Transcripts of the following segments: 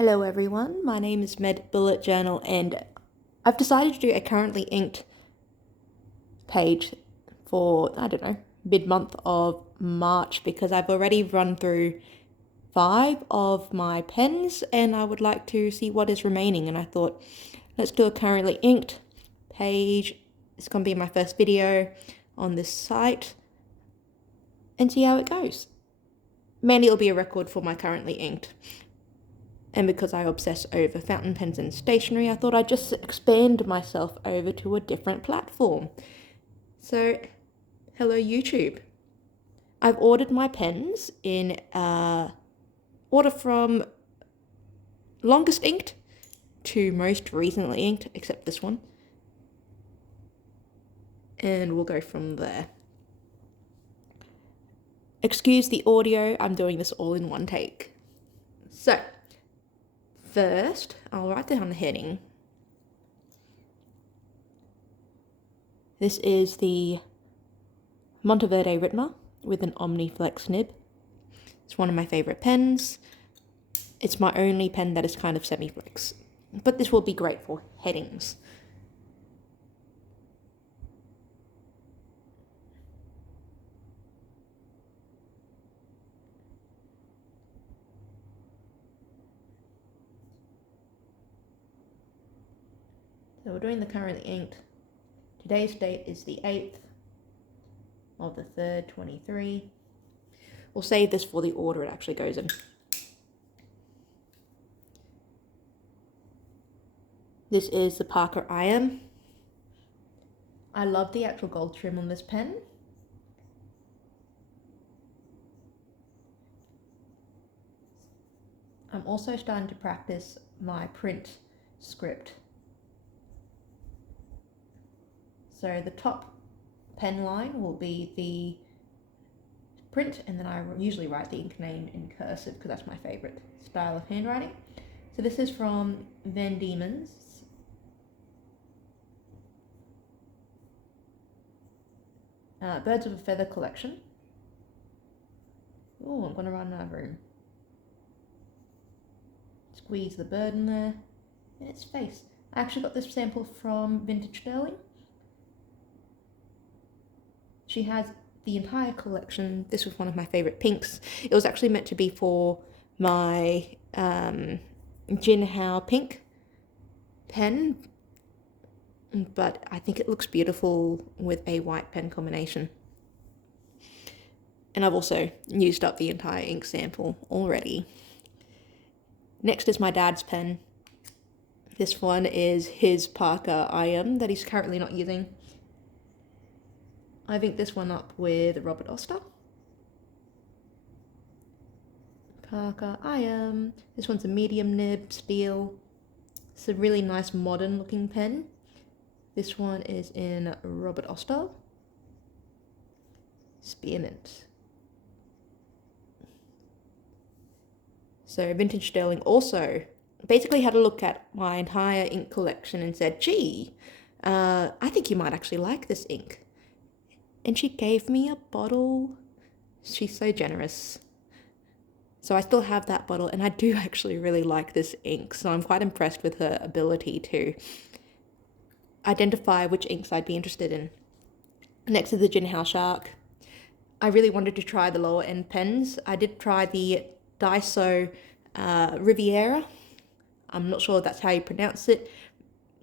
Hello everyone, my name is Med Bullet Journal and I've decided to do a currently inked page for, mid-month of March because I've already run through 5 of my pens and I would like to see what is remaining, and I thought let's do a currently inked page. It's going to be my first video on this site and see how it goes. Mainly it'll be a record for my currently inked. And because I obsess over fountain pens and stationery, I thought I'd just expand myself over to a different platform. So, hello YouTube. I've ordered my pens in order from longest inked to most recently inked, except this one. And we'll go from there. Excuse the audio, I'm doing this all in one take. So, first, I'll write down the heading. This is the Monteverde Ritma with an Omniflex nib. It's one of my favourite pens. It's my only pen that is kind of semi-flex, but this will be great for headings. So we're doing the currently inked. Today's date is the 8th of the 3rd, 23. We'll save this for the order it actually goes in. This is the Parker IM. I love the actual gold trim on this pen. I'm also starting to practice my print script. So the top pen line will be the print, and then I usually write the ink name in cursive because that's my favorite style of handwriting. So this is from Van Diemen's Birds of a Feather collection. Oh, I'm going to run out of room. Squeeze the bird in there and its face. I actually got this sample from Vintage Sterling. She has the entire collection. This was one of my favorite pinks. It was actually meant to be for my Jinhao pink pen, but I think it looks beautiful with a white pen combination. And I've also used up the entire ink sample already. Next is my dad's pen. This one is his Parker IM that he's currently not using. I've inked this one up with Robert Oster. Parker IM. This one's a medium nib steel. It's a really nice modern looking pen. This one is in Robert Oster. Spearmint. So Vintage Sterling also basically had a look at my entire ink collection and said, gee, I think you might actually like this ink. And she gave me a bottle. She's so generous. So I still have that bottle, and I do actually really like this ink. So I'm quite impressed with her ability to identify which inks I'd be interested in. Next is the Jinhao Shark. I really wanted to try the lower end pens. I did try the Daiso Riviera. I'm not sure if that's how you pronounce it,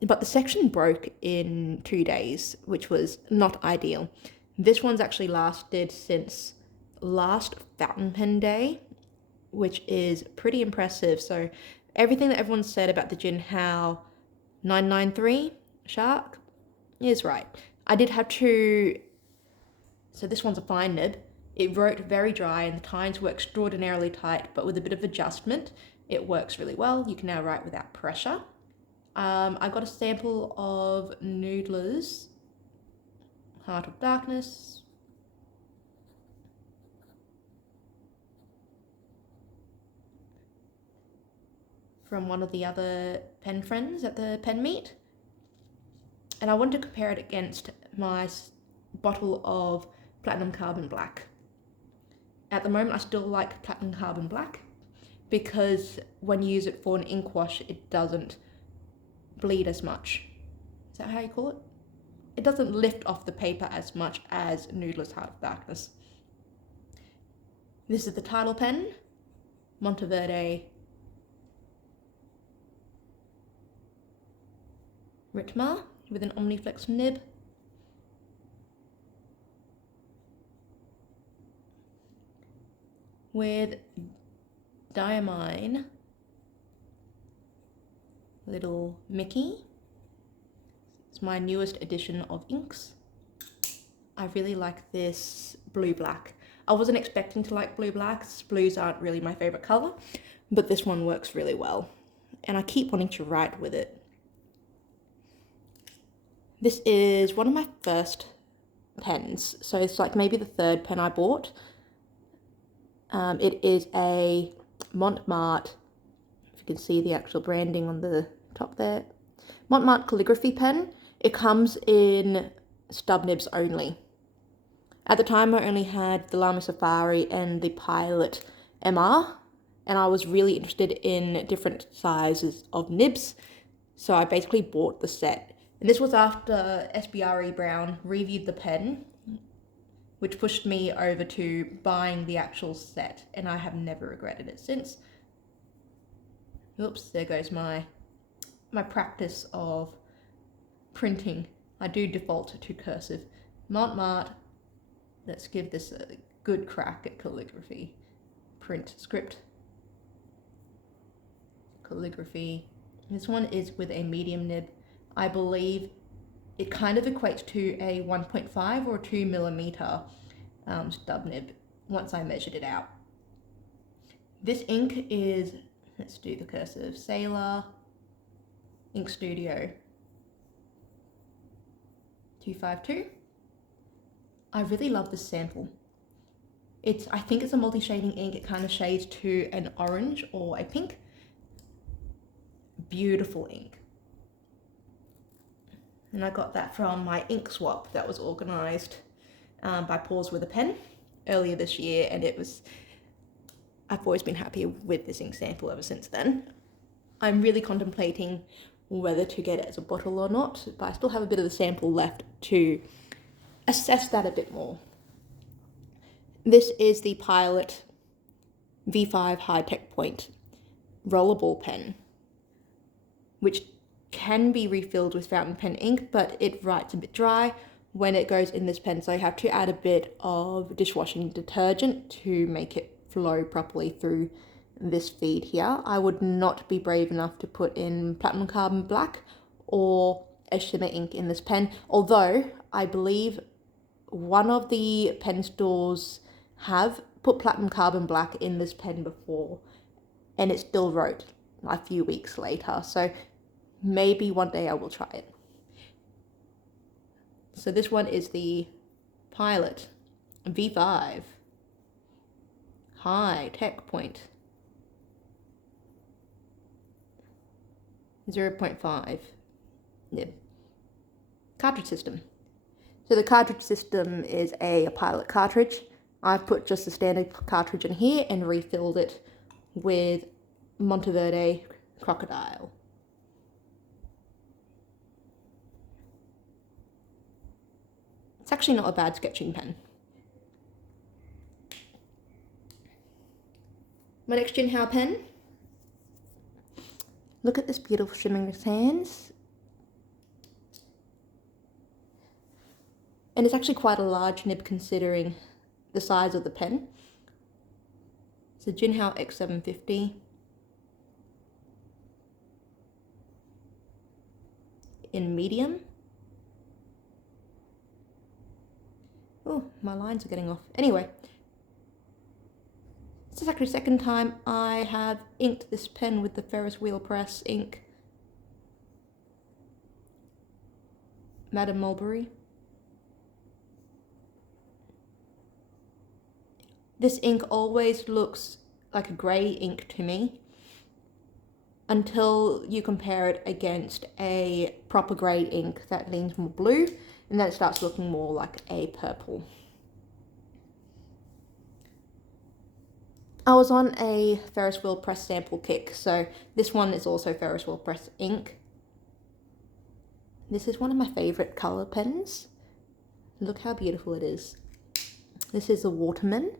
but the section broke in 2 days, which was not ideal. This one's actually lasted since last fountain pen day, which is pretty impressive. So everything that everyone said about the Jinhao 993 Shark is right. I did have to, so this one's a fine nib. It wrote very dry and the tines were extraordinarily tight, but with a bit of adjustment, it works really well. You can now write without pressure. I got a sample of Noodler's Heart of Darkness. From one of the other pen friends at the pen meet. And I wanted to compare it against my bottle of Platinum Carbon Black. At the moment, I still like Platinum Carbon Black because when you use it for an ink wash, it doesn't bleed as much. Is that how you call it? It doesn't lift off the paper as much as Noodler's Heart of Darkness. This is the title pen, Monteverde Ritma with an Omniflex nib. With Diamine Little Mickey. It's my newest edition of inks. I really like this blue black. I wasn't expecting to like blue blacks. Blues aren't really my favorite color, but this one works really well. And I keep wanting to write with it. This is one of my first pens. So it's like maybe the third pen I bought. It is a Montmartre, if you can see the actual branding on the top there, Montmartre calligraphy pen. It comes in stub nibs only. At the time I only had the Lamy Safari and the Pilot MR, and I was really interested in different sizes of nibs, so I basically bought the set. And this was after SBRE Brown reviewed the pen, which pushed me over to buying the actual set, and I have never regretted it since. Oops, there goes my practice of printing. I do default to cursive. Montmartre, let's give this a good crack at calligraphy. Print script. Calligraphy. This one is with a medium nib. I believe it kind of equates to a 1.5 or 2 millimeter stub nib once I measured it out. This ink is, let's do the cursive, Sailor Ink Studio 252. I really love this sample. I think it's a multi-shading ink. It kind of shades to an orange or a pink. Beautiful ink. And I got that from my ink swap that was organised by Pause with a Pen earlier this year, and I've always been happy with this ink sample ever since then. I'm really contemplating whether to get it as a bottle or not, but I still have a bit of the sample left to assess that a bit more. This is the Pilot V5 High-Tech Point Rollerball pen, which can be refilled with fountain pen ink, but it writes a bit dry when it goes in this pen, so I have to add a bit of dishwashing detergent to make it flow properly through this feed here. I would not be brave enough to put in platinum carbon black or a shimmer ink in this pen, although I believe one of the pen stores have put platinum carbon black in this pen before, and it still wrote a few weeks later, so maybe one day I will try it. So this one is the Pilot V5 High-Tech Point 0.5 nib. Cartridge system. So the cartridge system is a Pilot cartridge. I've put just a standard cartridge in here and refilled it with Monteverde Crocodile. It's actually not a bad sketching pen. My next Jinhao pen. Look at this beautiful shimmering sands. And it's actually quite a large nib considering the size of the pen. It's a Jinhao X750. In medium. Oh, my lines are getting off. Anyway, this is actually the second time I have inked this pen with the Ferris Wheel Press ink. Madame Mulberry. This ink always looks like a grey ink to me until you compare it against a proper grey ink that leans more blue, and then it starts looking more like a purple. I was on a Ferris wheel press sample kick, so this one is also Ferris wheel press ink. This is one of my favourite colour pens. Look how beautiful it is. This is a Waterman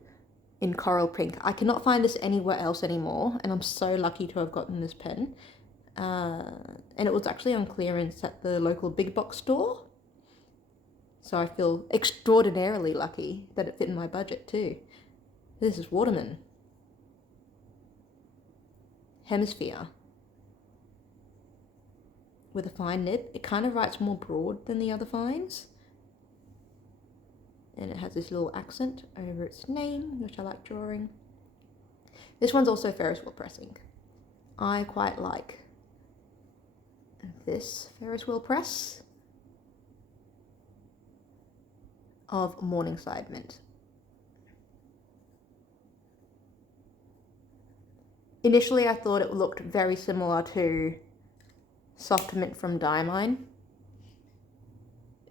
in coral pink. I cannot find this anywhere else anymore, and I'm so lucky to have gotten this pen. And it was actually on clearance at the local big box store. So I feel extraordinarily lucky that it fit in my budget too. This is Waterman. Hemisphere. With a fine nib. It kind of writes more broad than the other fines. And it has this little accent over its name, which I like drawing. This one's also Ferris wheel pressing. I quite like this Ferris wheel press of Morningside Mint. Initially I thought it looked very similar to Soft Mint from Diamine,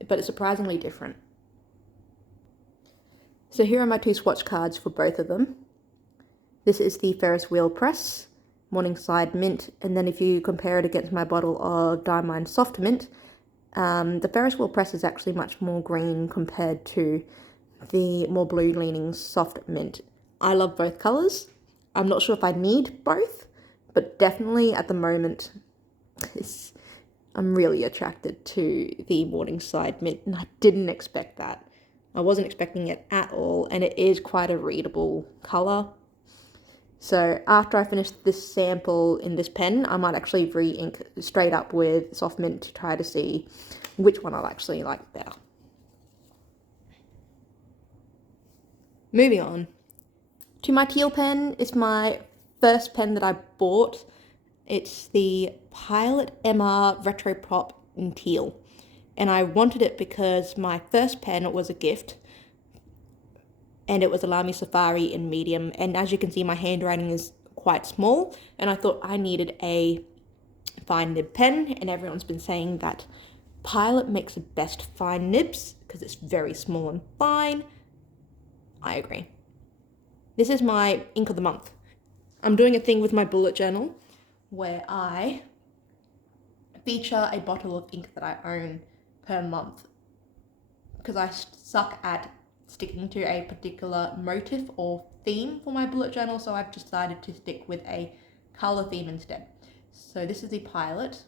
but it's surprisingly different. So here are my two swatch cards for both of them. This is the Ferris wheel press, Morningside Mint, and then if you compare it against my bottle of Diamine Soft Mint, the Ferris wheel press is actually much more green compared to the more blue leaning Soft Mint. I love both colours. I'm not sure if I need both, but definitely at the moment, I'm really attracted to the Morningside Mint, and I didn't expect that. I wasn't expecting it at all, and it is quite a readable colour. So after I finish this sample in this pen, I might actually re-ink straight up with Soft Mint to try to see which one I'll actually like better. Moving on to my teal pen. It's my first pen that I bought. It's the Pilot MR Retro Prop in teal. And I wanted it because my first pen was a gift, and it was a Lamy Safari in medium, and as you can see my handwriting is quite small, and I thought I needed a fine nib pen, and everyone's been saying that Pilot makes the best fine nibs because it's very small and fine. I agree. This is my ink of the month. I'm doing a thing with my bullet journal where I feature a bottle of ink that I own per month, because I suck at sticking to a particular motif or theme for my bullet journal, so I've decided to stick with a colour theme instead. So this is the Pilot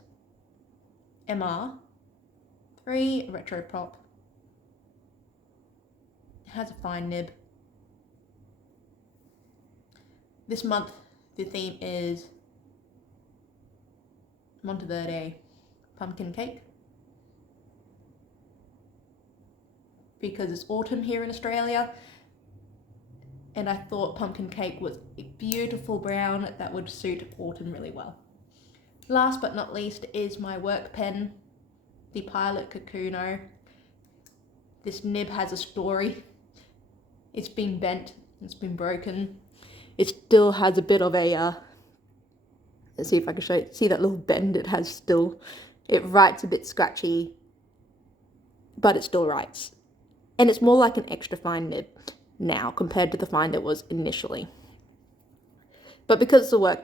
MR3 Retro Prop. It has a fine nib. This month the theme is Monteverde pumpkin cake, because it's autumn here in Australia, and I thought pumpkin cake was a beautiful brown that would suit autumn really well. Last but not least is my work pen, the Pilot Kakuno. This nib has a story. It's been bent, it's been broken. It still has a bit of a, let's see if I can show you, see that little bend it has still. It writes a bit scratchy, but it still writes. And it's more like an extra fine nib now compared to the fine that was initially. But because it's a work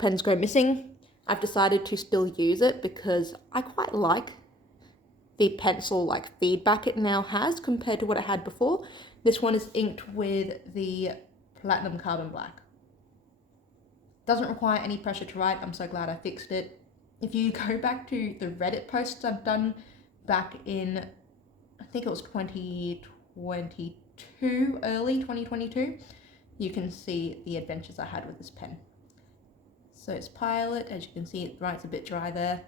pens go missing, I've decided to still use it because I quite like the pencil-like feedback it now has compared to what it had before. This one is inked with the Platinum Carbon Black. Doesn't require any pressure to write. I'm so glad I fixed it. If you go back to the Reddit posts I've done back in, I think it was 2022, early 2022, you can see the adventures I had with this pen. So it's Pilot, as you can see it writes a bit dry there.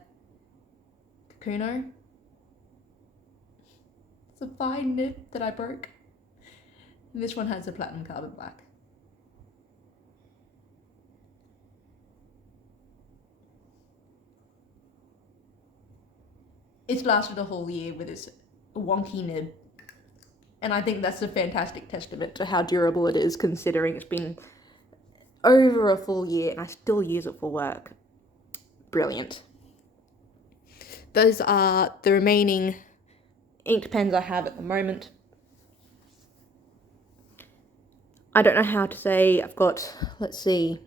Kakuno. It's a fine nib that I broke. And this one has a Platinum Carbon Black. It's lasted a whole year with its wonky nib, and I think that's a fantastic testament to how durable it is, considering it's been over a full year and I still use it for work. Brilliant. Those are the remaining inked pens I have at the moment. I don't know how to say, I've got, let's see,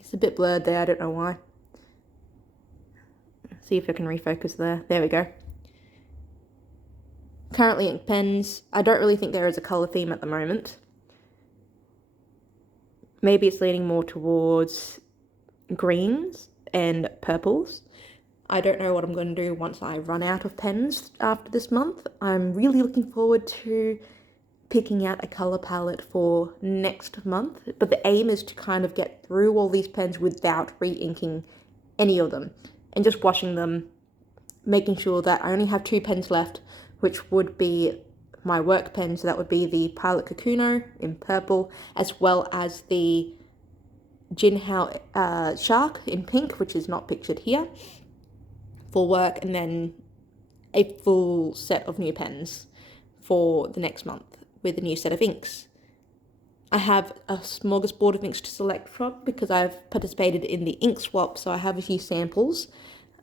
it's a bit blurred there, I don't know why. See if I can refocus there. There we go. Currently ink pens. I don't really think there is a colour theme at the moment. Maybe it's leaning more towards greens and purples. I don't know what I'm going to do once I run out of pens after this month. I'm really looking forward to picking out a colour palette for next month, but the aim is to kind of get through all these pens without re-inking any of them and just washing them, making sure that I only have 2 pens left, which would be my work pen, so that would be the Pilot Kakuno in purple, as well as the Jinhao Shark in pink, which is not pictured here, for work, and then a full set of new pens for the next month with a new set of inks. I have a smorgasbord of inks to select from because I've participated in the ink swap, so I have a few samples,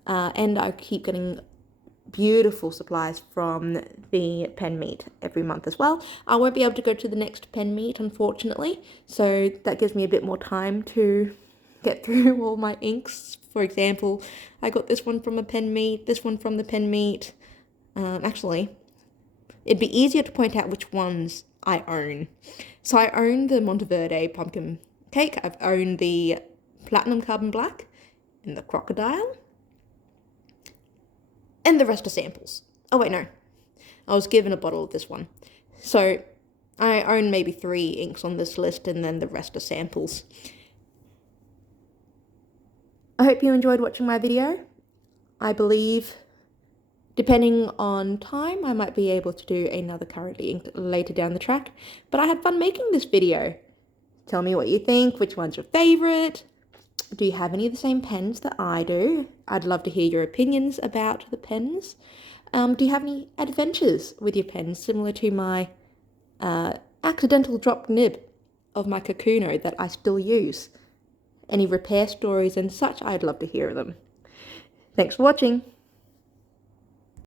and I keep getting beautiful supplies from the pen meet every month as well. I won't be able to go to the next pen meet, unfortunately, so that gives me a bit more time to get through all my inks. For example, I got this one from a pen meet, this one from the pen meet. Actually, it'd be easier to point out which ones I own. So I own the Monteverde pumpkin cake, I've owned the platinum carbon black and the crocodile, and the rest are samples. Oh wait, no. I was given a bottle of this one. So I own maybe 3 inks on this list, and then the rest are samples. I hope you enjoyed watching my video. I believe, depending on time, I might be able to do another currently inked later down the track. But I had fun making this video. Tell me what you think, which one's your favourite? Do you have any of the same pens that I do? I'd love to hear your opinions about the pens. Do you have any adventures with your pens similar to my accidental dropped nib of my Kakuno that I still use? Any repair stories and such, I'd love to hear them. Thanks for watching.